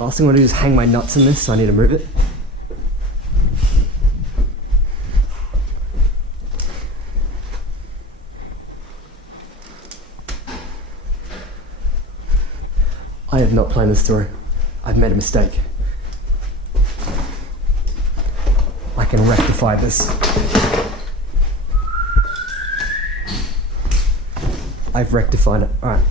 Last thing I want to do is hang my nuts in this, so I need to move it. I have not planned this through. I've made a mistake. I can rectify this. I've rectified it. Alright.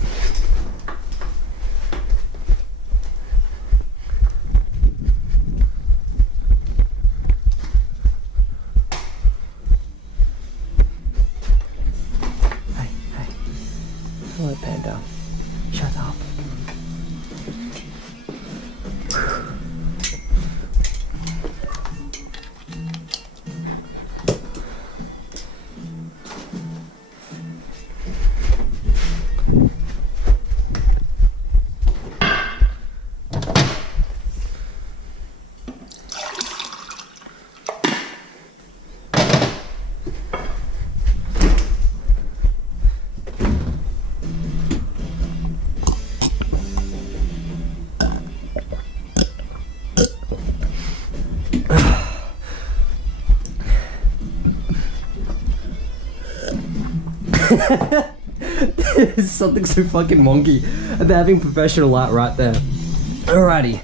Hey. Hello, Panda. Shut up. There's something so fucking wonky about having professional art right there. Alrighty.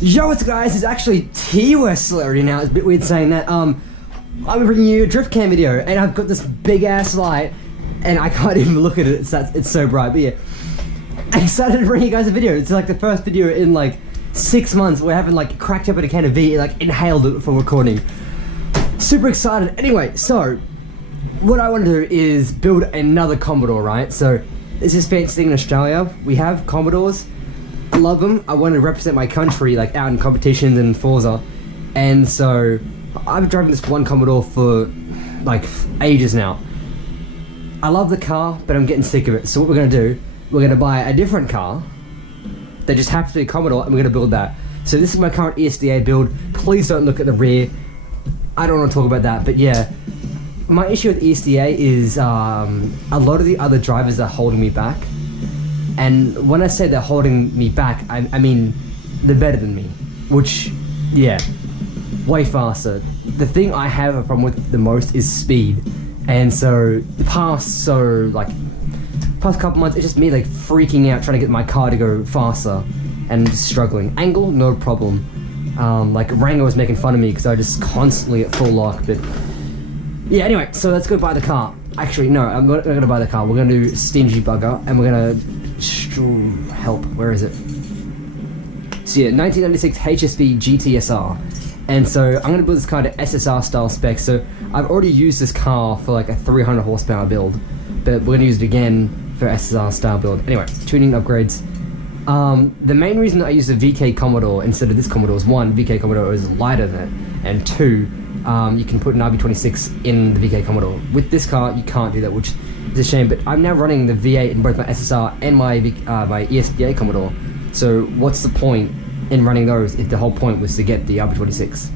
Yo, what's up, guys? It's actually TOS Celebrity now. It's a bit weird saying that. I'm bringing you a drift cam video, and I've got this big ass light, and I can't even look at it. It's so bright. But yeah, I decided to bring you guys a video. It's like the first video in like 6 months where I haven't like cracked up a can of V, like inhaled it for recording. Super excited. Anyway, so what I want to do is build another Commodore, right? So there's this fancy thing in Australia. We have Commodores. I love them. I want to represent my country, like out in competitions and Forza. And so I've been driving this one Commodore for like ages now. I love the car, but I'm getting sick of it. So what we're going to do, we're going to buy a different car that just happens to be a Commodore, and we're going to build that. So this is my current ESDA build. Please don't look at the rear. I don't want to talk about that, but yeah. My issue with ESDA is a lot of the other drivers are holding me back. And when I say they're holding me back, I mean they're better than me. Which, yeah, way faster. The thing I have a problem with the most is speed. And so the past couple months, it's just me like freaking out trying to get my car to go faster and just struggling. Angle, no problem. Like Rango was making fun of me because I just constantly at full lock, but yeah, anyway, so let's go buy the car. Actually, no, I'm not gonna buy the car. We're gonna do Stingy Bugger, and we're gonna help. Where is it? So yeah, 1996 HSV GTSR, and so I'm gonna build this car to SSR style specs. So I've already used this car for like a 300 horsepower build, but we're gonna use it again for SSR style build. Anyway, tuning upgrades. The main reason I use the VK Commodore instead of this Commodore is one, VK Commodore is lighter than it, and two, you can put an RB26 in the VK Commodore. With this car, you can't do that, which is a shame, but I'm now running the V8 in both my SSR and my ESDA Commodore, so what's the point in running those if the whole point was to get the RB26?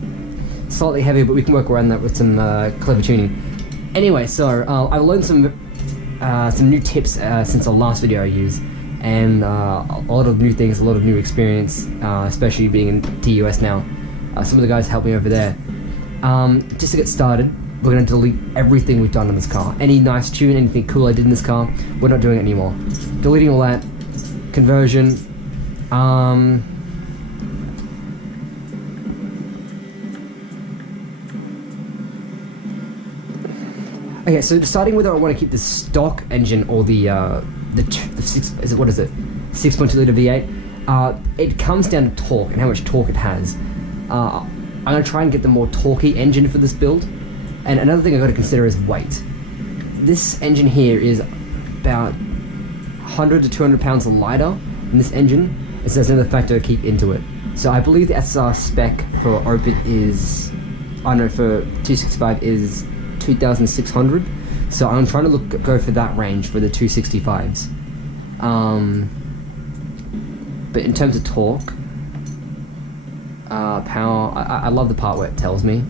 Slightly heavier, but we can work around that with some clever tuning. Anyway, so I've learned some new tips since the last video I used, and a lot of new things, a lot of new experience, especially being in TUS now. Some of the guys helped me over there. Just to get started, we're going to delete everything we've done on this car. Any nice tune, anything cool I did in this car, we're not doing it anymore. Deleting all that. Conversion. Okay, so deciding whether I want to keep the stock engine or the 6.2 liter V8, it comes down to torque and how much torque it has. I'm going to try and get the more torquey engine for this build. And another thing I've got to consider is weight. This engine here is about 100 to 200 pounds lighter than this engine, and so that's another factor to keep into it. So I believe the SSR spec for Open is, for 265 is 2,600. So I'm trying to go for that range for the 265s. But in terms of torque, power, I love the part where it tells me.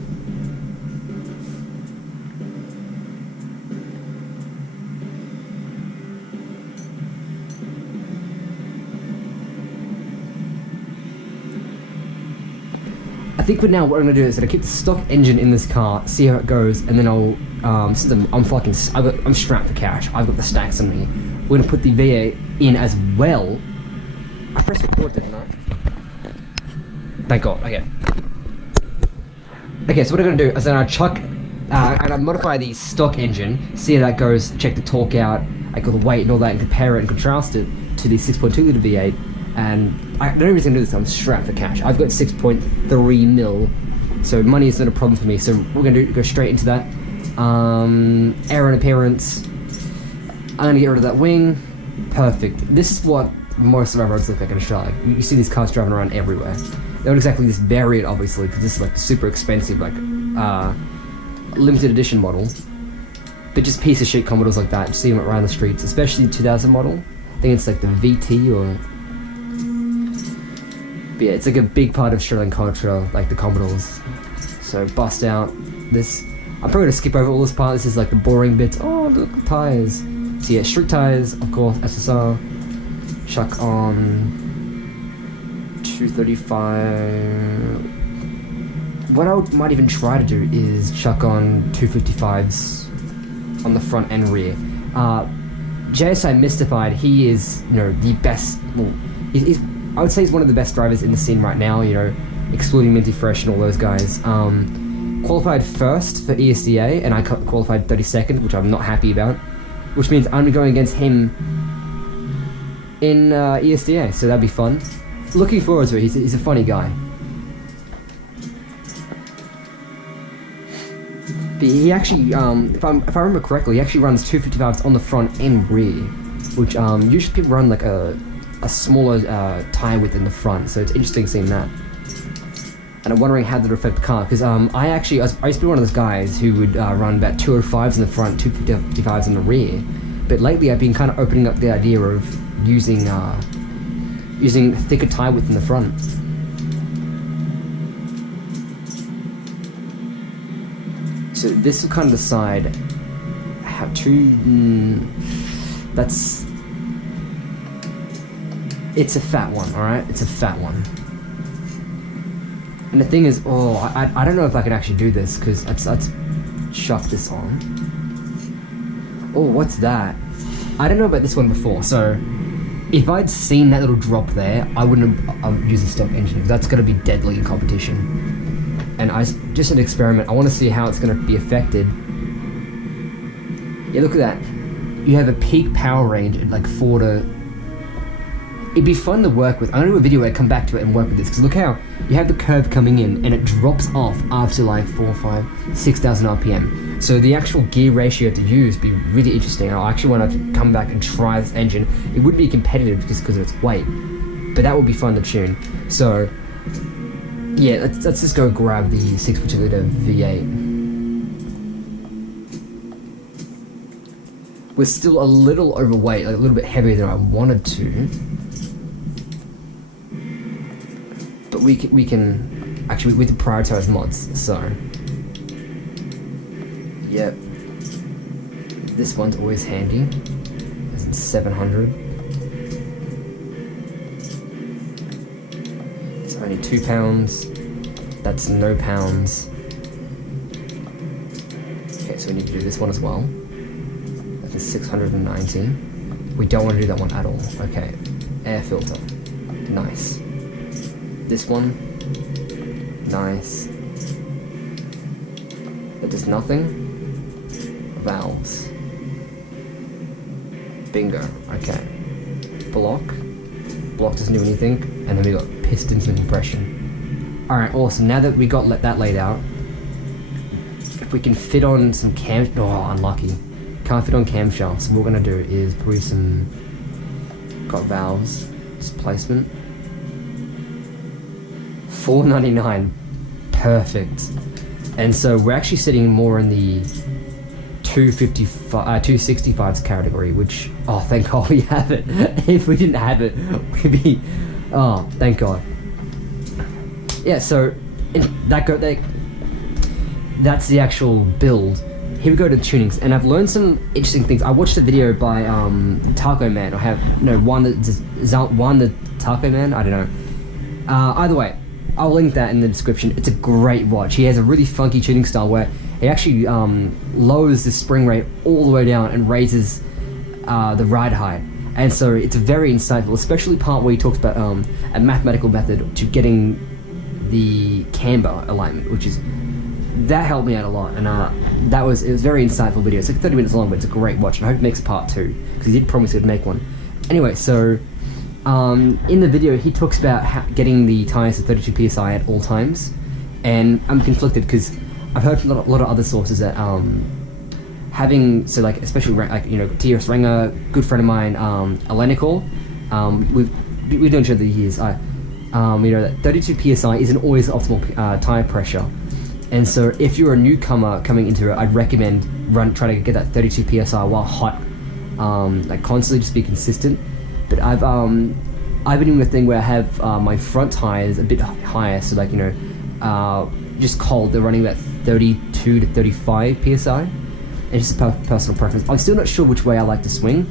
think for now what I'm gonna do is keep the stock engine in this car, see how it goes, and then I'll I'm strapped for cash. I've got the stacks on me. We're gonna put the V8 in as well. I pressed record, didn't I? Thank God. Okay. Okay, so what I'm gonna do is then I chuck and I modify the stock engine, see how that goes, check the torque out, I got the weight and all that, and compare it and contrast it to the 6.2 litre V8. And the only reason I'm doing this, I'm strapped for cash. I've got 6.3 mil, so money is not a problem for me. So we're gonna go straight into that. Air and appearance. I'm gonna get rid of that wing. Perfect. This is what most of our roads look like in Australia. You see these cars driving around everywhere. They're not exactly this variant, obviously, because this is like super expensive, like limited edition model. But just piece of shit Commodores like that. You see them around the streets, especially the 2000 model. I think it's like the VT or. But yeah, it's like a big part of Australian culture, like the Commodores. So bust out this. I'm probably gonna skip over all this part. This is like the boring bits. Oh, look, tires. So yeah, street tires, of course, SSR. Chuck on 235. What I might even try to do is chuck on 255s on the front and rear. JSI Mystified, he is, you know, the best. Well, he's I would say he's one of the best drivers in the scene right now, you know, excluding Minty Fresh and all those guys. Qualified first for ESDA, and I qualified 32nd, which I'm not happy about, which means I'm going against him in ESDA, so that'd be fun. Looking forward to it. He's a funny guy. But he actually, if I remember correctly, he actually runs 255s on the front and rear, which usually people run like a smaller tire width in the front, so it's interesting seeing that. And I'm wondering how that would affect the car, because I used to be one of those guys who would run about 205s in the front, 255s in the rear. But lately I've been kind of opening up the idea of using thicker tire width in the front. So this will kind of decide how to. It's a fat one, alright? It's a fat one. And the thing is, I don't know if I can actually do this, because let's chuck this on. Oh, what's that? I don't know about this one before, so if I'd seen that little drop there, I wouldn't have used the stock engine, because that's going to be deadly in competition. And just an experiment. I want to see how it's going to be affected. Yeah, look at that. You have a peak power range at like 4 to... It'd be fun to work with. I'm going to do a video where I come back to it and work with this, because look how you have the curve coming in and it drops off after like 4, 5, 6,000 RPM. So the actual gear ratio to use would be really interesting. I'll actually want to come back and try this engine. It would be competitive just because of its weight, but that would be fun to tune. So yeah, let's just go grab the 6.2 litre V8. We're still a little overweight, like a little bit heavier than I wanted to. But we can actually, we can prioritize mods, so. Yep. This one's always handy. It's 700. It's only 2 pounds. That's no pounds. Okay, so we need to do this one as well. That's 690. We don't want to do that one at all. Okay. Air filter. Nice. This one. Nice. That does nothing. Valves. Bingo. Okay. Block. Block doesn't do anything. And then we got pistons and compression. Alright, awesome. Now that we got that laid out, if we can fit on some cam... Oh, unlucky. Can't fit on camshells. So what we're going to do is breathe some... Got valves. Displacement. $4.99. Perfect. And so we're actually sitting more in the 265s category, which, oh, thank God we have it. If we didn't have it, we'd be, oh, thank God. Yeah, so that's the actual build. Here we go to the tunings, and I've learned some interesting things. I watched a video by Taco Man, or Juan the Taco Man, I don't know. Either way, I'll link that in the description. It's a great watch. He has a really funky tuning style where he actually lowers the spring rate all the way down and raises the ride height. And so it's very insightful, especially the part where he talks about a mathematical method to getting the camber alignment, which is, that helped me out a lot. And it was a very insightful video. It's like 30 minutes long, but it's a great watch, and I hope it makes a part 2, because he did promise he'd make one. Anyway, so in the video he talks about getting the tires to 32 psi at all times, and I'm conflicted because I've heard from a lot of other sources that having, so like especially like, you know, TRS Ranger, good friend of mine, Elenical, we've known each other years. You know, that 32 psi isn't always optimal tire pressure, and so if you're a newcomer coming into it, I'd recommend try to get that 32 psi while hot, like constantly, just be consistent. But I've been doing a thing where I have my front tires a bit higher, so like, you know, just cold, they're running about 32 to 35 psi. It's just a personal preference. I'm still not sure which way I like to swing,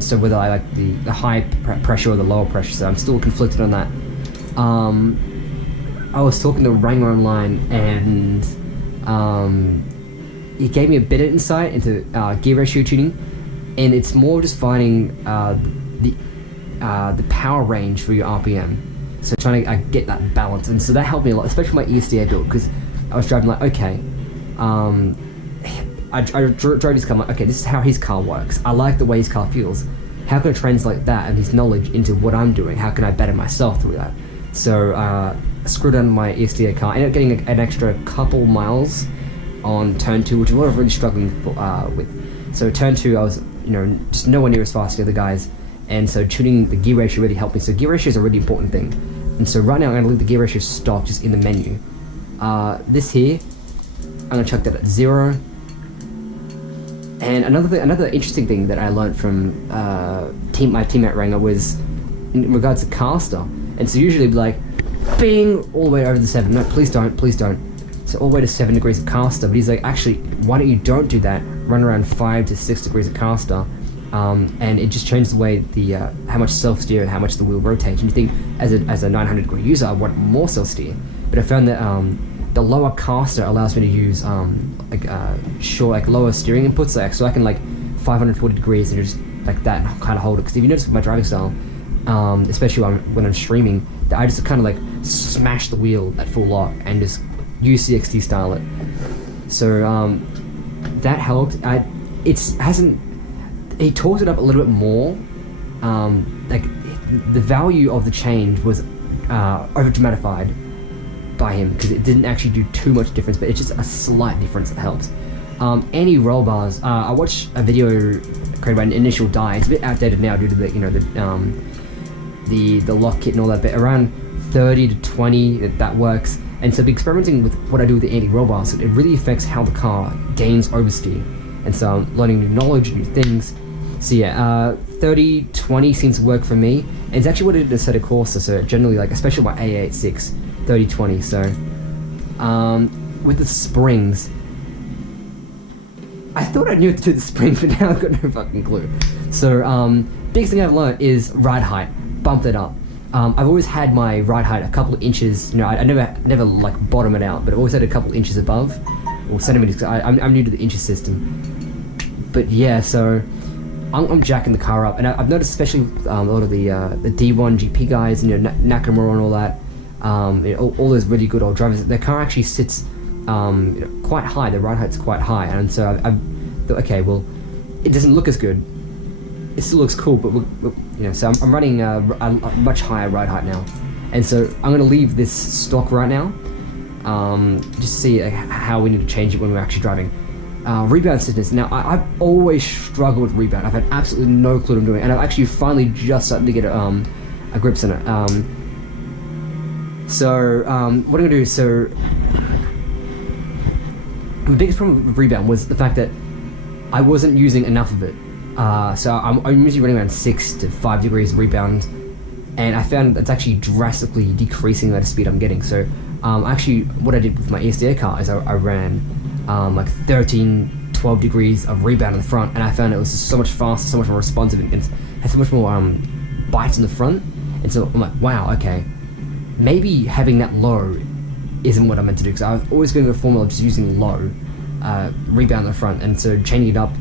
so whether I like the high pressure or the lower pressure, so I'm still conflicted on that. I was talking to Ranger online, and he gave me a bit of insight into gear ratio tuning, and it's more just finding the power range for your RPM, so trying to get that balance. And so that helped me a lot, especially my ESDA build, because I was driving like, okay, I drove his car, I'm like, okay, this is how his car works. I like the way his car feels. How can I translate that and his knowledge into what I'm doing? How can I better myself through that? So I screwed on my ESDA car. I ended up getting an extra couple miles on turn 2, which is what I was really struggling with. So turn 2, I was, you know, just nowhere near as fast as the other guys, and so tuning the gear ratio really helped me. So gear ratio is a really important thing. And so right now I'm going to leave the gear ratio stock just in the menu. This here, I'm going to chuck that at 0. And another interesting thing that I learned from my teammate Ranger was in regards to caster. And so usually it'd be like, bing, all the way over the 7. No, please don't, please don't. So all the way to 7 degrees of caster. But he's like, actually, why don't do that? Run around 5 to 6 degrees of caster. And it just changes the way how much self-steer and how much the wheel rotates. And you think, as a 900 degree user, I want more self-steer. But I found that the lower caster allows me to use lower steering inputs, so I can like 540 degrees and just like that kind of hold it. Because if you notice with my driving style, especially when I'm streaming, that I just kind of like smash the wheel at full lock and just UCXT style it. So that helped. He talked it up a little bit more. Like the value of the change was over dramatified by him, because it didn't actually do too much difference, but it's just a slight difference that helps. Anti-roll bars. I watched a video created by Initial Die. It's a bit outdated now due to the, you know, the lock kit and all that, but around 30 to 20 that works. And so I've been experimenting with what I do with the anti-roll bars. So it really affects how the car gains oversteer, and so I'm learning new knowledge, new things. So yeah, 30-20 seems to work for me, and it's actually what I did in Assetto Corsa. So generally, like especially my A86, 30-20. So with the springs, I thought I knew what to do with the springs, but now I've got no fucking clue. So biggest thing I've learned is ride height. Bump it up. I've always had my ride height a couple of inches. You know, I never like bottom it out, but I've always had a couple of inches above, or centimeters. I'm new to the inches system. But yeah, so I'm jacking the car up, and I've noticed, especially with, a lot of the D1 GP guys, you know, Nakamura and all that, you know, all those really good old drivers, their car actually sits you know, quite high. Their ride height's quite high, and so I've thought, okay, well, it doesn't look as good. It still looks cool, but you know, so I'm running a much higher ride height now, and so I'm going to leave this stock right now, just to see how we need to change it when we're actually driving. Rebound stiffness. Now, I've always struggled with rebound. I've had absolutely no clue what I'm doing, and I've actually finally just started to get a grips on it. So what I'm going to do, so the biggest problem with rebound was the fact that I wasn't using enough of it. So I'm usually running around 6 to 5 degrees rebound, and I found that's actually drastically decreasing the speed I'm getting. So actually what I did with my ESDA car is I ran like 13, 12 degrees of rebound in the front, and I found it was just so much faster, so much more responsive, and had so much more bites in the front. And so I'm like, wow, okay, maybe having that low isn't what I meant to do, because I was always going to the formula of just using low rebound in the front, and so changing it up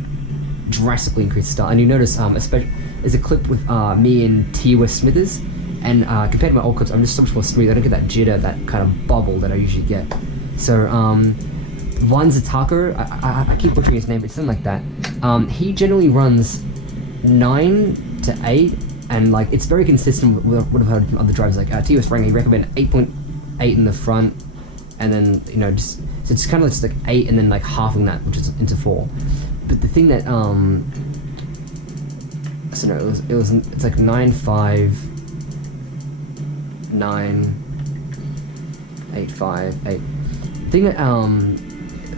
drastically increased style. And you notice, especially there's a clip with me and T. West Smithers, and compared to my old clips, I'm just so much more smooth. I don't get that jitter, that kind of bubble that I usually get. So Von Zatako, I keep butchering his name, it's something like that. He generally runs 9 to 8, and like it's very consistent with what I've heard from other drivers. Like T. West Frank, he recommend 8.8 in the front, and then just so it's kind of just like 8 and then like halving that, which is into 4. But the thing that so no, it's like 9.5, 9, 8.5, 8. The thing that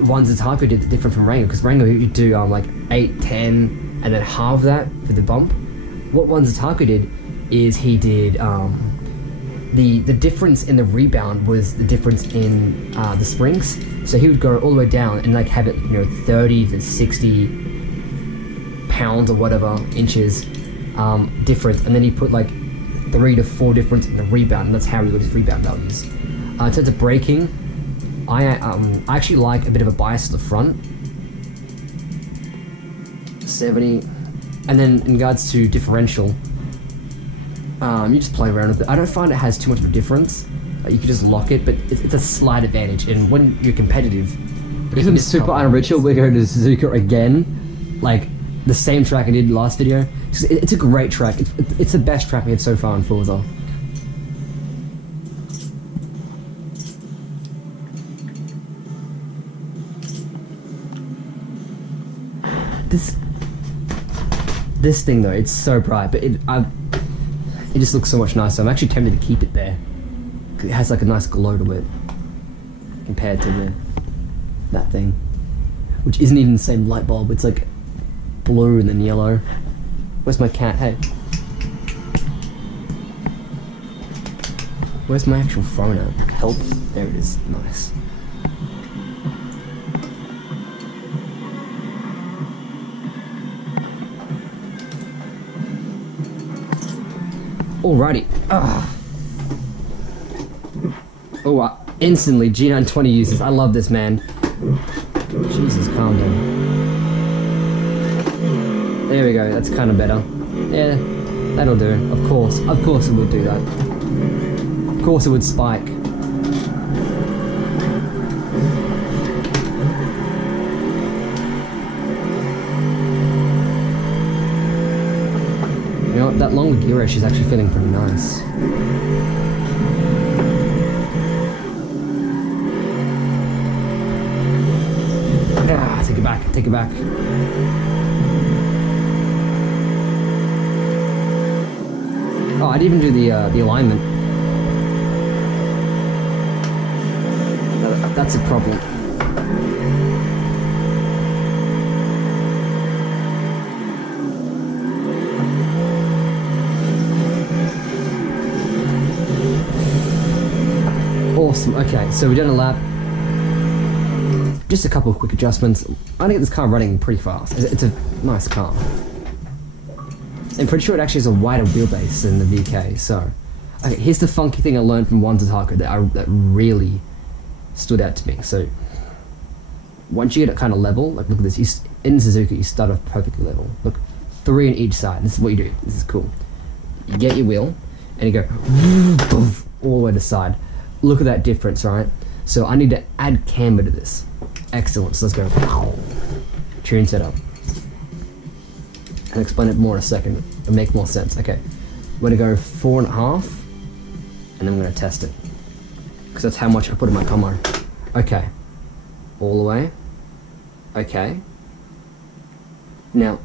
One Zatako did different from Rango, because Rango you do like 8, 10, and then halve that for the bump. What One Zatako did is he did the difference in the rebound was the difference in the springs. So he would go all the way down and like have it 30 to 60 pounds or whatever inches difference, and then he put like 3 to 4 difference in the rebound, and that's how he got his rebound values. In terms of braking, I actually like a bit of a bias to the front, 70, and then in regards to differential, you just play around with it. I don't find it has too much of a difference. You can just lock it, but it's a slight advantage, and when you're competitive, because I'm super unoriginal, we're going to Suzuka again, like the same track I did last video. It's a great track. It's the best track we had so far in Forza. This thing though, it's so bright, but it just looks so much nicer. I'm actually tempted to keep it there. It has like a nice glow to it compared to that thing, which isn't even the same light bulb. It's like blue and then yellow. Where's my cat? Hey, where's my actual phone at? Help. There it is. Nice. Alrighty. Oh, instantly G920 users. I love this, man. Jesus, calm down. There we go. That's kind of better. Yeah, that'll do. Of course it would do that. Of course it would spike. You know what, that longer gear edge is actually feeling pretty nice. Take it back. Oh, I didn't even do the alignment. That's a problem. Awesome. Okay, so we've done a lap. Just a couple of quick adjustments. I'm gonna get this car running pretty fast. It's a nice car. I'm pretty sure it actually has a wider wheelbase than the VK, so... Okay, here's the funky thing I learned from One Zatako that really stood out to me. So, once you get it kind of level, like look at this, in Suzuka you start off perfectly level. Look, 3 on each side, this is what you do, this is cool. You get your wheel, and you go all the way to the side. Look at that difference, right? So I need to add camber to this. Excellent, so let's go. Tune setup. I'll explain it more in a second. It'll make more sense. Okay, we're gonna go 4.5, and then I'm gonna test it. Because that's how much I put in my Commodore. Okay, all the way. Okay. Now,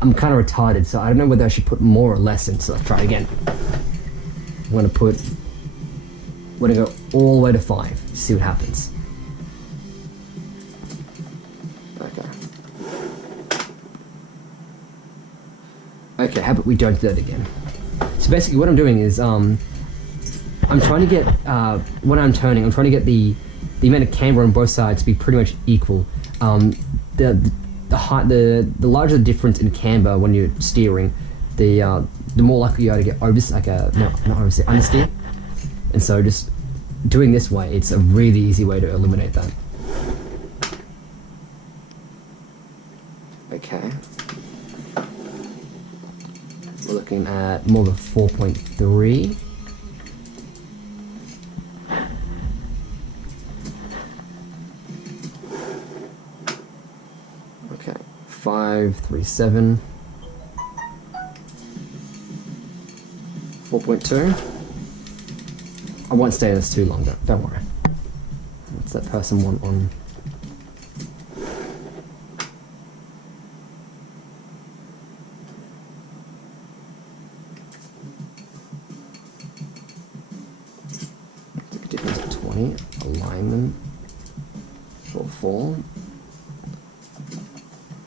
I'm kind of retarded, so I don't know whether I should put more or less in, so let's try it again. We're gonna go all the way to 5, see what happens. Okay, how about we don't do that again? So basically what I'm doing is, I'm trying to get, when I'm turning, I'm trying to get the amount of camber on both sides to be pretty much equal. The larger the difference in camber when you're steering, the more likely you are to get not oversteer. And so just doing this way, it's a really easy way to eliminate that. Okay. We're looking at more than 4.3. Okay, 537. 4.2. I won't stay this too long, don't worry. What's that person want on? Take a difference of 20. Alignment. 4.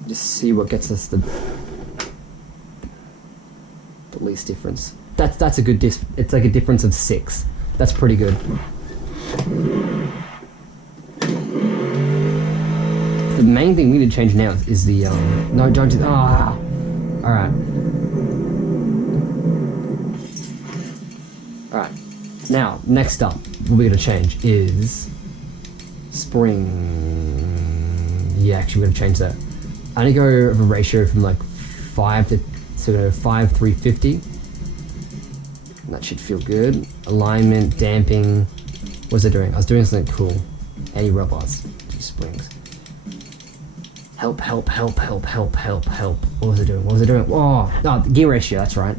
Just see what gets us the least difference. That's a good it's like a difference of 6. That's pretty good. The main thing we need to change now is the no, don't do that. Alright. Alright. Now, next up, what we're gonna change is spring. Yeah, actually we're gonna change that. I'm gonna go of a ratio from like 5 to 5, 350. That should feel good. Alignment, damping. What was I doing? I was doing something cool. Anti-robots. 2 springs. Help. What was I doing? Oh, no, gear ratio, that's right.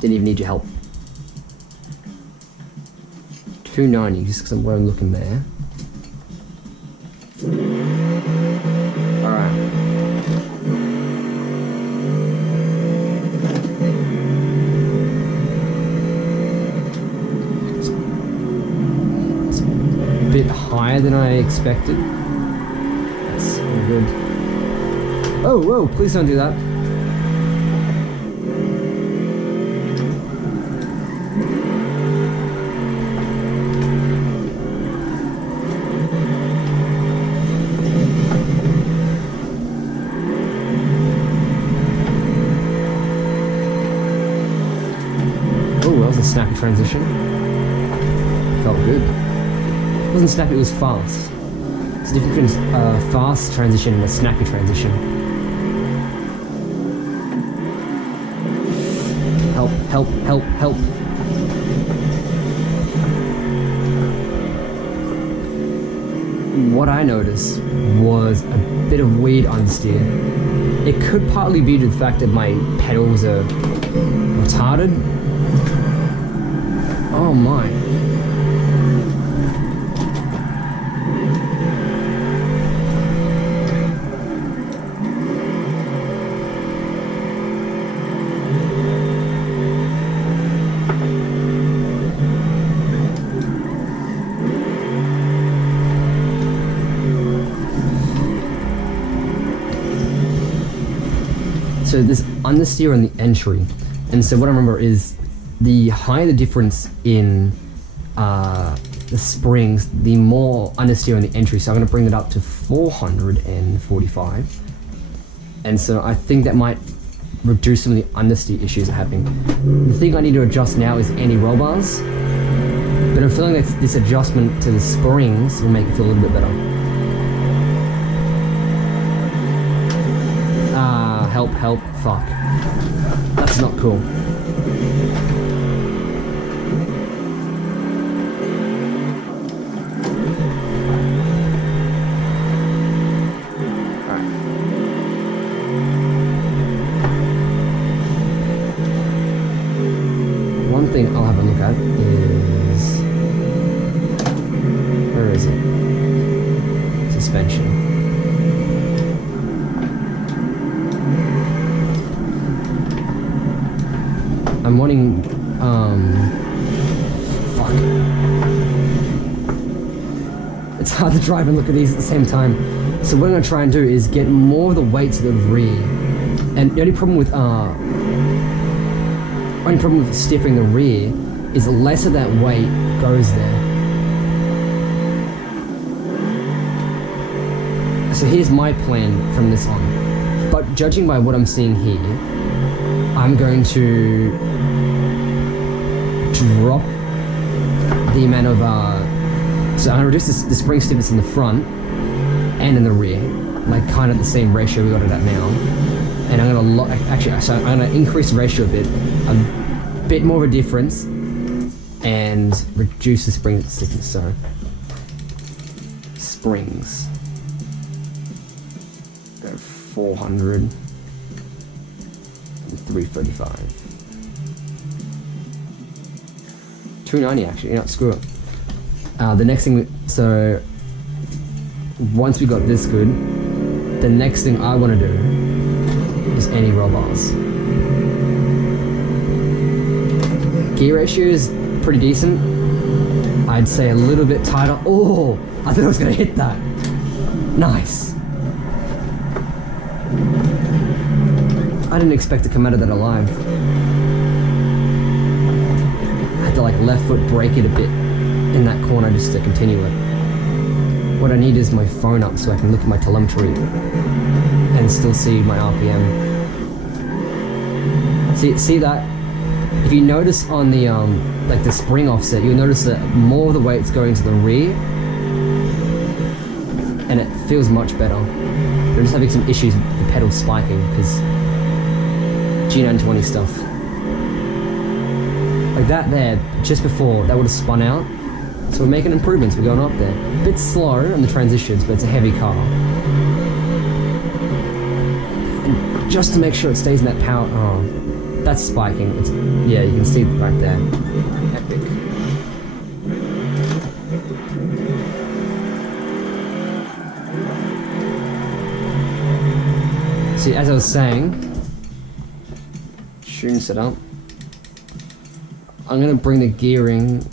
Didn't even need your help. 290, just because I'm where I'm looking there. Alright. Bit higher than I expected. That's good. Oh, whoa, please don't do that. Oh, that was a snappy transition. Felt good. It wasn't snappy, it was fast. It's the difference between a fast transition and a snappy transition. Help. What I noticed was a bit of weird understeer. It could partly be to the fact that my pedals are retarded. Oh my. So there's understeer on the entry, and so what I remember is the higher the difference in the springs, the more understeer on the entry. So I'm going to bring that up to 445, and so I think that might reduce some of the understeer issues that are happening. The thing I need to adjust now is anti-roll bars, but I'm feeling that this adjustment to the springs will make it feel a little bit better. Help, fuck. That's not cool. Alright. One thing I'll have a look at is... where is it? Suspension. I'm wanting, fuck. It's hard to drive and look at these at the same time. So what I'm gonna try and do is get more of the weight to the rear. And the only problem with stiffing the rear is less of that weight goes there. So here's my plan from this on. But judging by what I'm seeing here, I'm going to drop the amount of so I'm gonna reduce the spring stiffness in the front and in the rear, like kind of the same ratio we got it at now. And I'm gonna I'm gonna increase the ratio a bit more of a difference, and reduce the spring stiffness. So springs, go 400 and 335, 290 actually. Yeah, screw it. The next thing, so once we got this good, the next thing I want to do is anti-roll bars. Gear ratio is pretty decent. I'd say a little bit tighter. Oh, I thought I was going to hit that. Nice. I didn't expect to come out of that alive. I had to like left foot brake it a bit in that corner just to continue it. What I need is my phone up so I can look at my telemetry and still see my RPM. See that? If you notice on the like the spring offset, you'll notice that more of the weight's going to the rear, and it feels much better. I'm just having some issues with the pedal spiking because G920 stuff. Like that there, just before, that would have spun out. So we're making improvements, we're going up there. A bit slow on the transitions, but it's a heavy car. And just to make sure it stays in that power, oh, that's spiking. It's, yeah, you can see it right there. Epic. See, as I was saying, tune set up. I'm gonna bring the gearing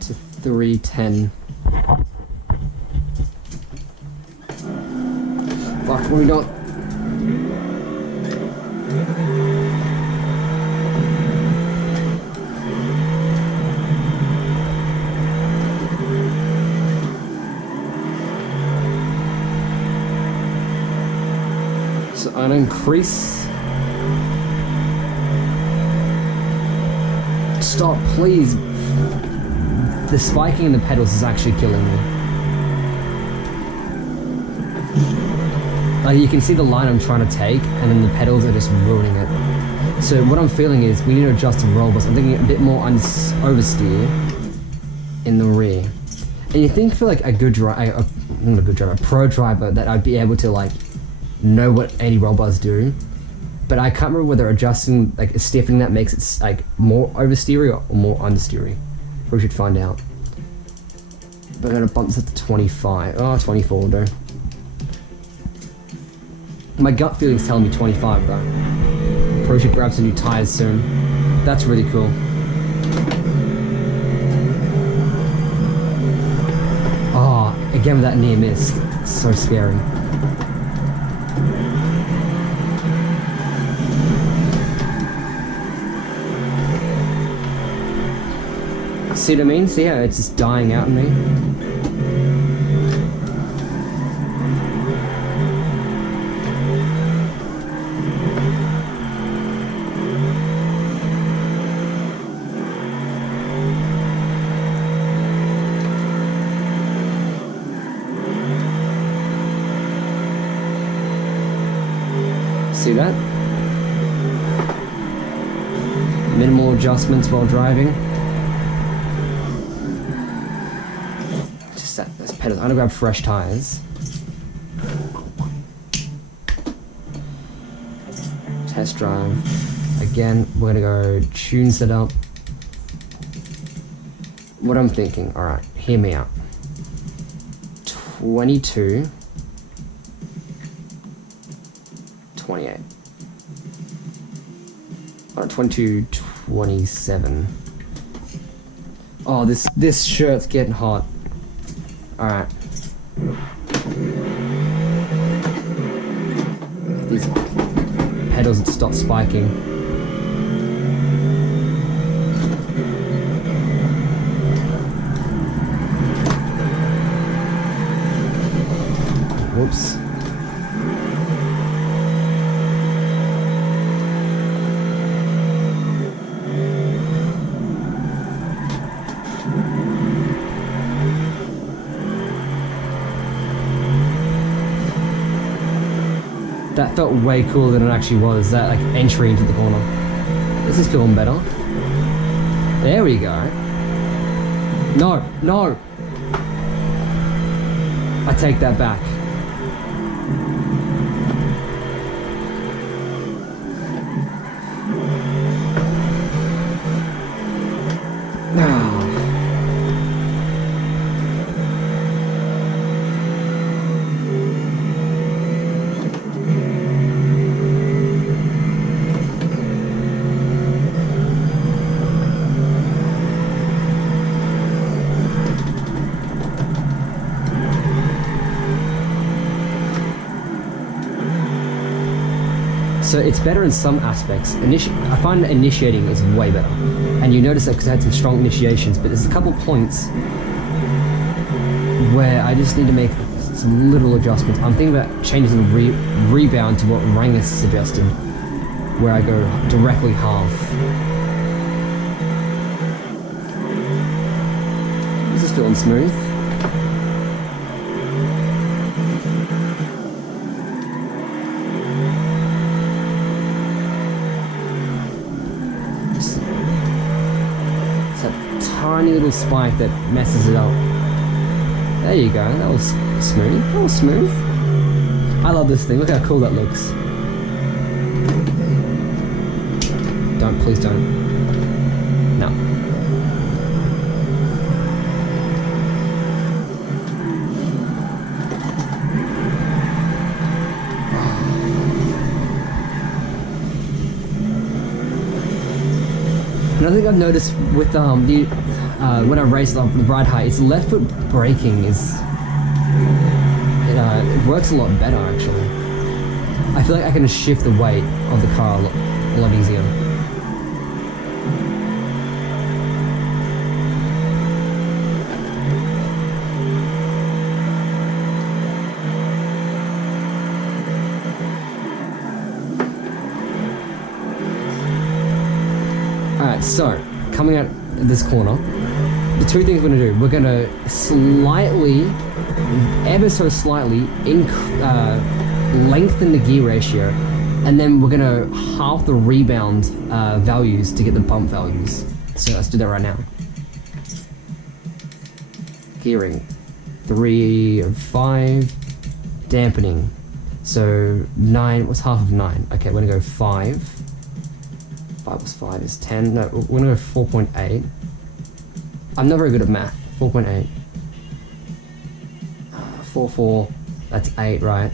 to 310. Fuck, what are we doing? So I'm gonna increase. Stop, please. The spiking in the pedals is actually killing me. Like you can see the line I'm trying to take, and then the pedals are just ruining it. So what I'm feeling is we need to adjust the roll bars. I'm thinking a bit more oversteer in the rear. And you think for like a good driver, not a good driver, a pro driver, that I'd be able to like know what anti-roll bars do. But I can't remember whether adjusting, like stiffening that makes it like more oversteery or more understeery. We should find out. We're gonna bump this up to 25. Oh, 24 will do. My gut feeling's telling me 25 though. Probably should grab some new tires soon. That's really cool. Oh, again with that near miss. It's so scary. See what I mean? See how it's just dying out in me? See that? Minimal adjustments while driving. Pedals. I'm gonna grab fresh tires. Test drive. Again, we're gonna go tune set up. What I'm thinking, alright, hear me out. 22, 28. Alright, 22, 27. Oh, this shirt's getting hot. Alright. These pedals had stopped spiking. Whoops. That felt way cooler than it actually was, that like entry into the corner. This is feeling better. There we go. No, no! I take that back. So it's better in some aspects. I find that initiating is way better. And you notice that because I had some strong initiations, but there's a couple points where I just need to make some little adjustments. I'm thinking about changing the rebound to what Rangus suggested, where I go directly half. This is feeling smooth. Tiny little spike that messes it up. There you go, that was smooth. That was smooth. I love this thing, look how cool that looks. Don't, please don't. No. Another thing I've noticed with when I race up the ride height, is left foot braking is it works a lot better actually. I feel like I can shift the weight of the car a lot easier. Alright, so coming out of this corner, the two things we're going to do, we're going to slightly, ever so slightly, lengthen the gear ratio, and then we're going to half the rebound values to get the bump values. So let's do that right now. Gearing, 3 of 5, dampening, so 9, what's half of 9? Okay, we're going to go 5. 5 plus 5 is 10, no, we're going to go 4.8. I'm not very good at math. 4.8. 4, that's 8, right?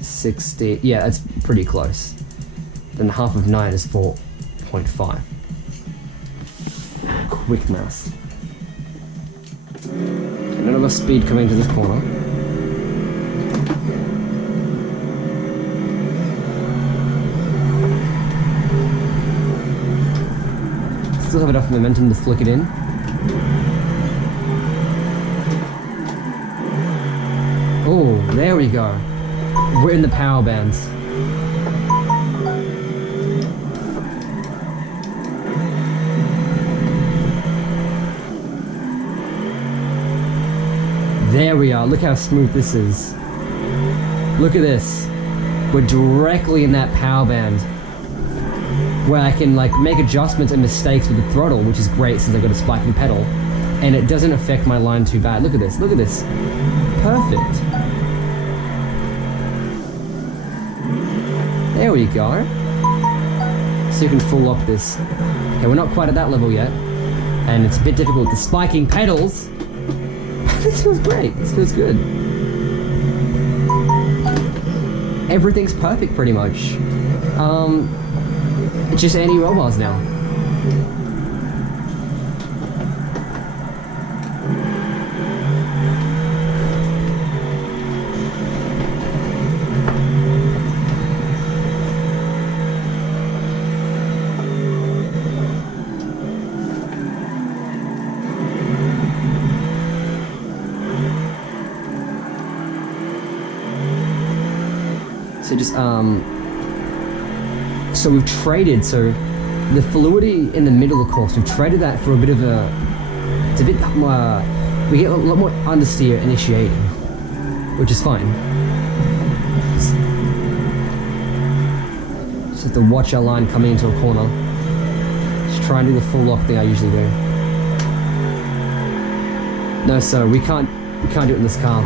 60, yeah, that's pretty close. Then half of 9 is 4.5. Quick math. Okay, none of our speed coming to this corner. Still have enough momentum to flick it in. Oh, there we go. We're in the power bands. There we are. Look how smooth this is. Look at this. We're directly in that power band where I can like make adjustments and mistakes with the throttle, which is great since I've got a spiking pedal, and it doesn't affect my line too bad. Look at this. Look at this. Perfect. There we go. So you can full lock this. Okay, we're not quite at that level yet, and it's a bit difficult. The spiking pedals. This feels great. This feels good. Everything's perfect, pretty much. It's just anti-roll bars now. So just so we've traded, so the fluidity in the middle of the course, we've traded that for a bit of a, it's a bit more, we get a lot more understeer initiating, which is fine. Just have to watch our line coming into a corner. Just try and do the full lock thing I usually do. No, sir, we can't do it in this car.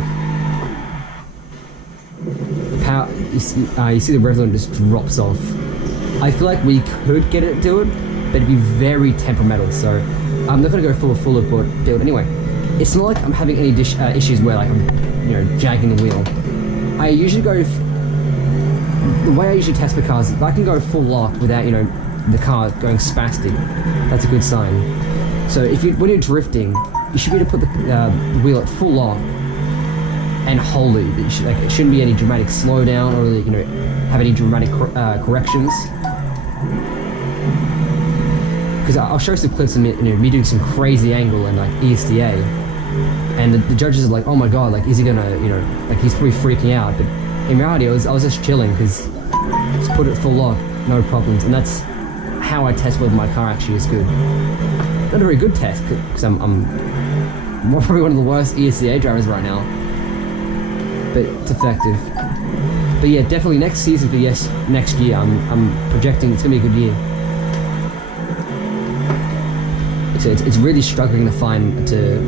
Power, you see the rev line just drops off. I feel like we could get it to do it, but it'd be very temperamental, so I'm not gonna go full loop or do it anyway. It's not like I'm having any issues where like I'm, jagging the wheel. I usually go, the way I usually test my cars, if I can go full lock without, the car going spastic, that's a good sign. So when you're drifting, you should be able to put the wheel at full lock and hold it. It shouldn't be any dramatic slowdown or have any dramatic corrections. Because I'll show some clips of me doing some crazy angle and like ESDA, and the judges are like, oh my god, like is he gonna, like he's probably freaking out. But in reality, I was just chilling because just put it full lock, no problems, and that's how I test whether my car actually is good. Not a very good test because I'm probably one of the worst ESDA drivers right now, but it's effective. But yeah, definitely next season, but yes, next year, I'm projecting it's gonna be a good year. It's really struggling to find to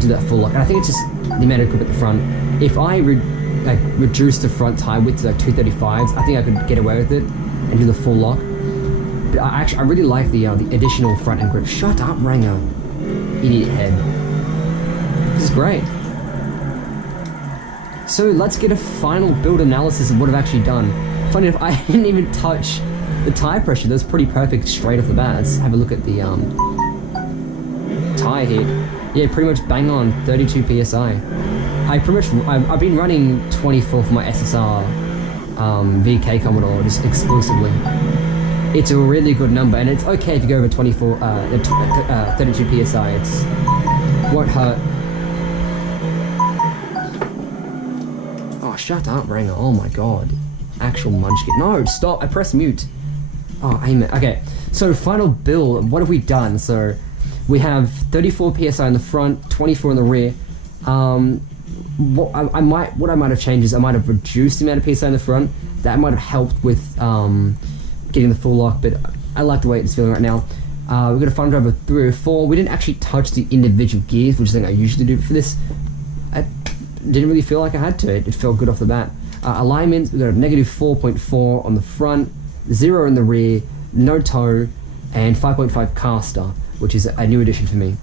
do that full lock, and I think it's just the amount of grip at the front. If I reduce the front tire width to like 235s, I think I could get away with it and do the full lock. But I really like the additional front end grip. Shut up, Rango, idiot head. This is great. So let's get a final build analysis of what I've actually done. Funny enough, I didn't even touch the tire pressure. That's pretty perfect straight off the bat. Let's have a look at the tire hit. Yeah, pretty much bang on 32 psi. I've been running 24 for my SSR VK Commodore just exclusively. It's a really good number, and it's okay if you go over 32 psi. It's won't hurt. Oh, shut up, Ranger. Oh my god. Actual munchkin. No, stop. I pressed mute. Oh, amen. Okay, so final build. What have we done? So we have 34 psi in the front, 24 in the rear. What I might have changed is I might have reduced the amount of psi in the front. That might have helped with getting the full lock, but I like the way it's feeling right now. We've got a front drive of 304. We didn't actually touch the individual gears, which is something I usually do for this. I didn't really feel like I had to. It felt good off the bat. Alignment, we've got a negative 4.4 on the front, 0 in the rear, no toe, and 5.5 caster, which is a new addition for me.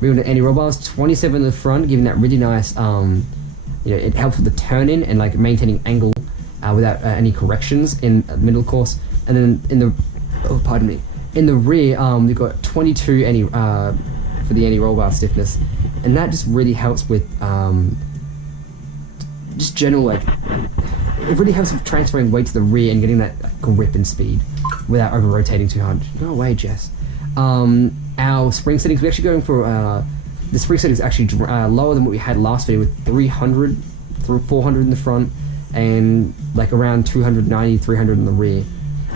We've got an anti-roll bars, 27 in the front, giving that really nice, it helps with the turn-in and like maintaining angle without any corrections in the middle course. And then in the, in the rear, we've got 22 for the anti-roll bar stiffness, and that just really helps with just general it really helps with transferring weight to the rear and getting that grip and speed without over rotating too hard. Go away, Jess. Our spring settings, we're actually going for the spring settings actually lower than what we had last video with 300 through 400 in the front and like around 290, 300 in the rear.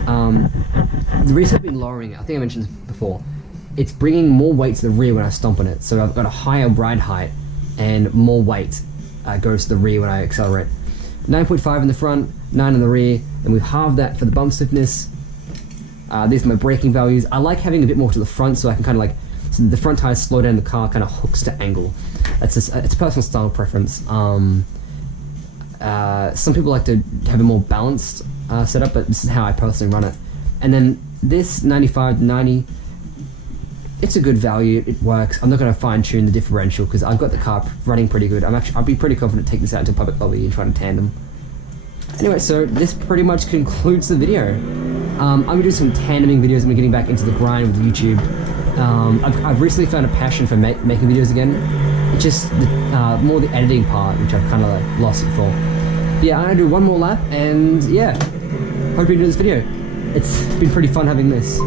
The reason I've been lowering it, I think I mentioned this before, it's bringing more weight to the rear when I stomp on it, so I've got a higher ride height and more weight goes to the rear when I accelerate. 9.5 in the front, 9 in the rear, and we've halved that for the bump stiffness. These are my braking values. I like having a bit more to the front so I can kind of like, so the front tires slow down the car, kind of hooks to angle. That's just, it's a personal style preference. Some people like to have a more balanced setup, but this is how I personally run it. And then this 95 90, it's a good value, it works. I'm not going to fine tune the differential because I've got the car running pretty good. I'll be pretty confident to take this out into public lobby and try to tandem. Anyway, so this pretty much concludes the video. I'm going to do some tandeming videos. I'm getting back into the grind with YouTube. I've recently found a passion for making videos again. It's just more the editing part, which I've kind of like lost it for. But yeah, I'm going to do one more lap, and yeah, hope you enjoyed this video. It's been pretty fun having this.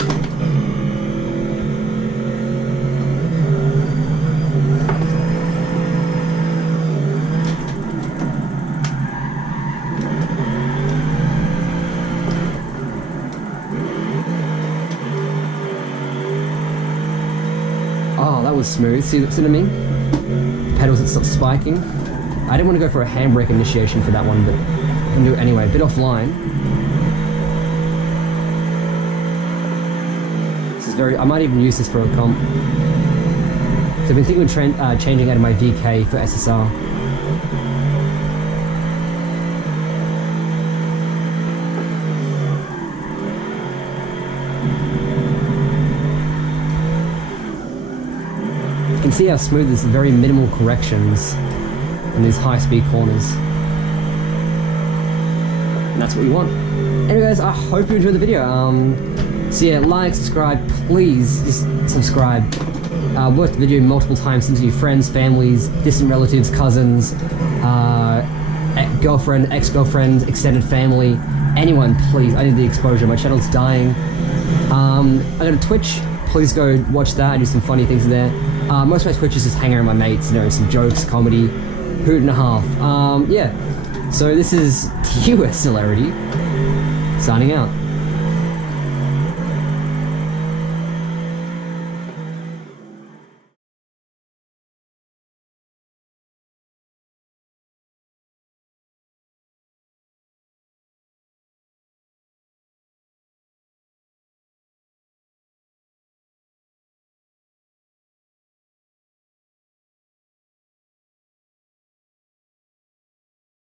Oh, that was smooth. See what I mean? The pedals that stopped spiking. I didn't want to go for a handbrake initiation for that one, but I can do it anyway. A bit offline. stereo. I might even use this for a comp. So I've been thinking of changing out of my VK for SSR. You can see how smooth this, very minimal corrections in these high-speed corners. And that's what you want. Anyway guys, I hope you enjoyed the video. So yeah, like, subscribe, please just subscribe. Watch the video multiple times, send to your friends, families, distant relatives, cousins, girlfriend, ex-girlfriend, extended family, anyone, please. I need the exposure. My channel's dying. I got a Twitch. Please go watch that. I do some funny things there. Most of my Twitch is just hanging around with my mates, you know, some jokes, comedy, hoot and a half. Yeah. So this is TUS Celerity, signing out.